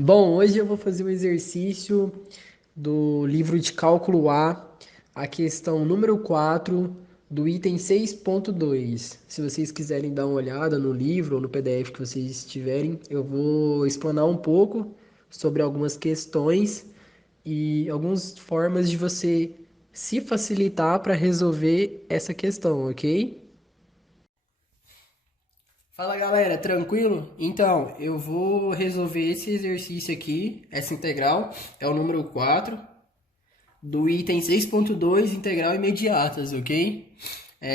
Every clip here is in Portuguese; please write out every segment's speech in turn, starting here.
Bom, hoje eu vou fazer um exercício do livro de cálculo A, a questão número 4 do item 6.2. Se vocês quiserem dar uma olhada no livro ou no PDF que vocês tiverem, eu vou explanar um pouco sobre algumas questões e algumas formas de você se facilitar para resolver essa questão, ok? Fala galera, tranquilo? Então, eu vou resolver esse exercício aqui, essa integral, é o número 4 do item 6.2, integral imediatas, ok?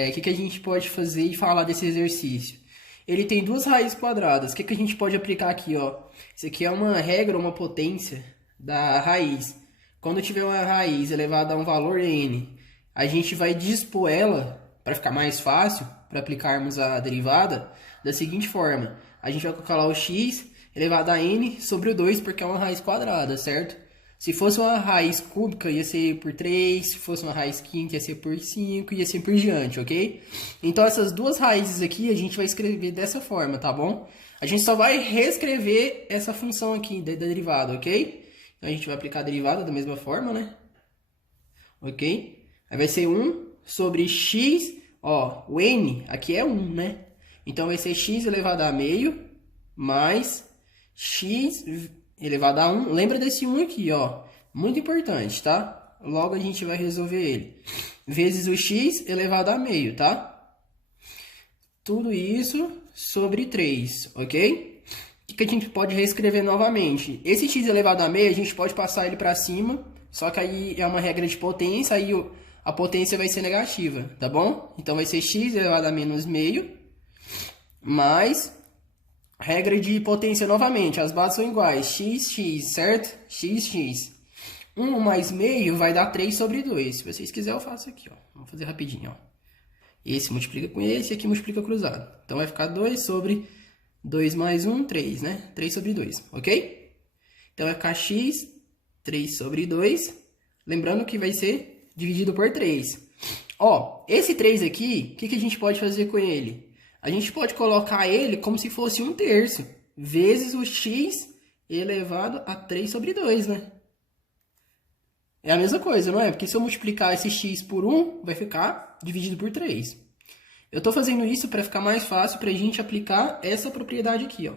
O que a gente pode fazer e falar desse exercício? Ele tem duas raízes quadradas, o que a gente pode aplicar aqui, ó? Isso aqui é uma regra, uma potência da raiz. Quando tiver uma raiz elevada a um valor n, a gente vai dispor ela, para ficar mais fácil, para aplicarmos a derivada, da seguinte forma. A gente vai colocar lá o x elevado a n sobre o 2, porque é uma raiz quadrada, certo? Se fosse uma raiz cúbica, ia ser por 3. Se fosse uma raiz quinta, ia ser por 5. E assim por diante, ok? Então, essas duas raízes aqui, a gente vai escrever dessa forma, tá bom? A gente só vai reescrever essa função aqui da derivada, ok? Então, a gente vai aplicar a derivada da mesma forma, né? Ok? Aí vai ser 1 sobre x. Ó, o n aqui é 1, né? Então, vai ser x elevado a meio mais x elevado a 1. Lembra desse 1 aqui, ó. Muito importante, tá? Logo a gente vai resolver ele. Vezes o x elevado a meio, tá? Tudo isso sobre 3, ok? O que a gente pode reescrever novamente? Esse x elevado a meio, a gente pode passar ele para cima, só que aí é uma regra de potência, aí a potência vai ser negativa, tá bom? Então vai ser x elevado a menos meio, mais regra de potência novamente, as bases são iguais, x, certo? X. 1 mais meio vai dar 3 sobre 2. Se vocês quiserem, eu faço aqui, ó. Vamos fazer rapidinho, ó. Esse multiplica com esse e aqui multiplica cruzado. Então vai ficar 2 sobre 2 mais 1, 3, né? 3 sobre 2, ok? Então vai ficar x, 3 sobre 2. Lembrando que vai ser dividido por 3. Ó, esse 3 aqui, o que a gente pode fazer com ele? A gente pode colocar ele como se fosse 1/3, vezes o x elevado a 3 sobre 2, né? É a mesma coisa, não é? Porque se eu multiplicar esse x por 1, vai ficar dividido por 3. Eu estou fazendo isso para ficar mais fácil para a gente aplicar essa propriedade aqui, ó.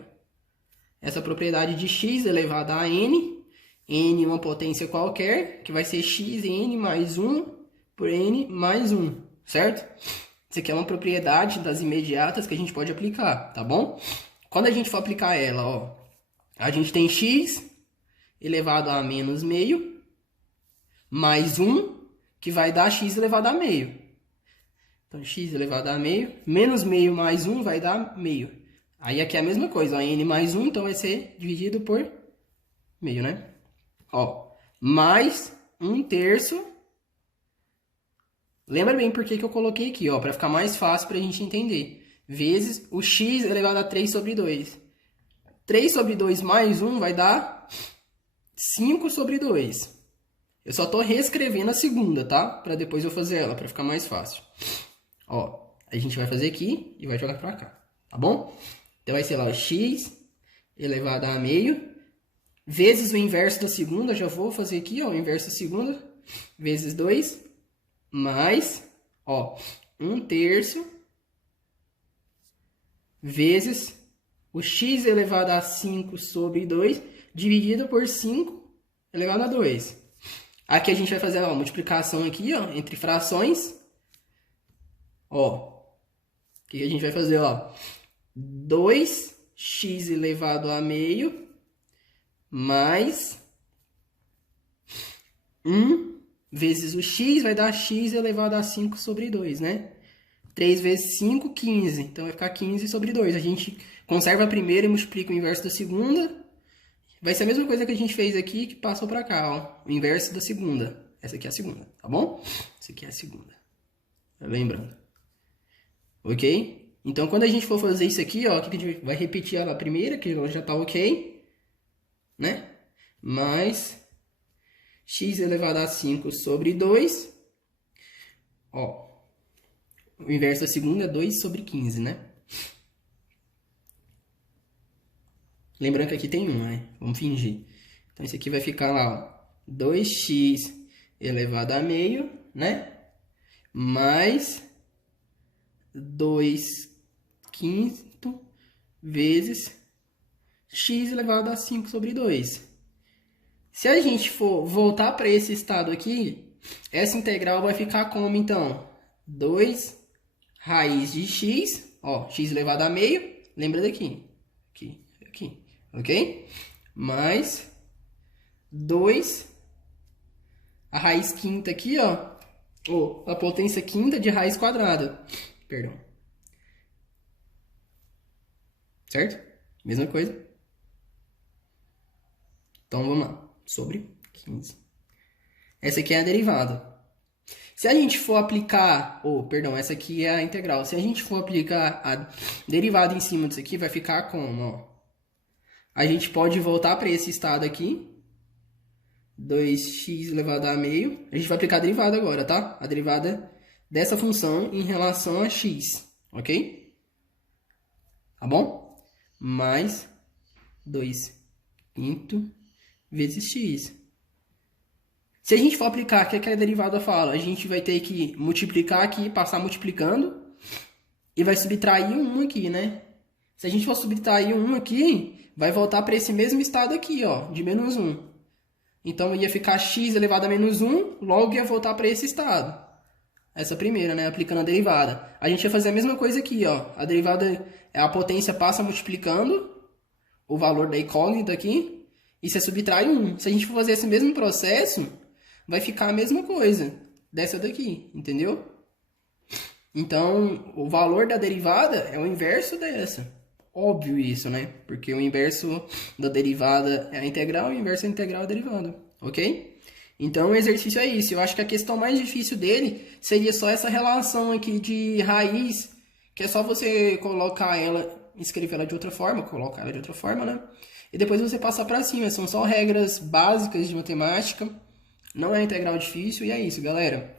Essa propriedade de x elevado a n, n uma potência qualquer, que vai ser xn mais 1 por n mais 1, certo? Isso aqui é uma propriedade das imediatas que a gente pode aplicar, tá bom? Quando a gente for aplicar ela, ó, a gente tem x elevado a menos meio, mais 1, que vai dar x elevado a meio. Então, x elevado a meio, menos meio mais 1 vai dar meio. Aí aqui é a mesma coisa, ó, n mais 1, então vai ser dividido por meio, né? Ó, mais 1/3. Lembra bem por que eu coloquei aqui, ó, para ficar mais fácil para a gente entender. Vezes o x elevado a 3 sobre 2. 3 sobre 2 mais 1 vai dar 5 sobre 2. Eu só estou reescrevendo a segunda, tá? Para depois eu fazer ela, para ficar mais fácil. Ó, a gente vai fazer aqui e vai jogar para cá, tá bom? Então vai ser lá o x elevado a meio, vezes o inverso da segunda, já vou fazer aqui, ó, o inverso da segunda, vezes 2, mais, ó, 1/3, vezes o x elevado a 5 sobre 2, dividido por 5 elevado a 2. Aqui a gente vai fazer a multiplicação aqui, ó, entre frações. Ó, o que a gente vai fazer, ó? 2x elevado a meio mais 1 vezes o x vai dar x elevado a 5 sobre 2, né? 3 vezes 5, 15. Então vai ficar 15 sobre 2. A gente conserva a primeira e multiplica o inverso da segunda. Vai ser a mesma coisa que a gente fez aqui, que passou para cá, ó. O inverso da segunda. Essa aqui é a segunda, tá bom? Essa aqui é a segunda. Lembrando. Ok? Então, quando a gente for fazer isso aqui, ó, que a gente vai repetir a primeira, que já tá ok, né? Mais x elevado a 5 sobre 2. Ó, o inverso da segunda é 2 sobre 15, né? Lembrando que aqui tem 1, né? Vamos fingir. Então, isso aqui vai ficar lá, ó, 2x elevado a meio, né? Mais 2 quinto vezes x elevado a 5 sobre 2. Se a gente for voltar para esse estado aqui, essa integral vai ficar como, então? 2 raiz de x, ó, x elevado a meio, lembra daqui, aqui, ok? Mais 2, a raiz quinta aqui, ó, ou a potência quinta de raiz quadrada, perdão. Certo? Mesma coisa. Então, vamos lá. Sobre 15. Essa aqui é a derivada. Se a gente for aplicar... perdão, essa aqui é a integral. Se a gente for aplicar a derivada em cima disso aqui, vai ficar como? Ó. A gente pode voltar para esse estado aqui. 2x elevado a meio. A gente vai aplicar a derivada agora, tá? A derivada dessa função em relação a x. Ok? Tá bom? Mais 2 quinto vezes x. Se a gente for aplicar o que aquela derivada fala, a gente vai ter que multiplicar aqui, passar multiplicando, e vai subtrair um 1 aqui, né? Se a gente for subtrair um 1 aqui, vai voltar para esse mesmo estado aqui, ó, de menos 1. Então, ia ficar x elevado a menos 1, logo ia voltar para esse estado. Essa primeira, né? Aplicando a derivada. A gente vai fazer a mesma coisa aqui, ó. A derivada, a potência passa multiplicando o valor da incógnita aqui, e você subtrai 1. Se a gente for fazer esse mesmo processo, vai ficar a mesma coisa dessa daqui, entendeu? Então, o valor da derivada é o inverso dessa. Óbvio isso, né? Porque o inverso da derivada é a integral e o inverso da integral é a derivada, ok? Então, o exercício é isso. Eu acho que a questão mais difícil dele seria só essa relação aqui de raiz, que é só você colocar ela, escrever ela de outra forma, colocar ela de outra forma, né? E depois você passar para cima. São só regras básicas de matemática. Não é integral difícil e é isso, galera.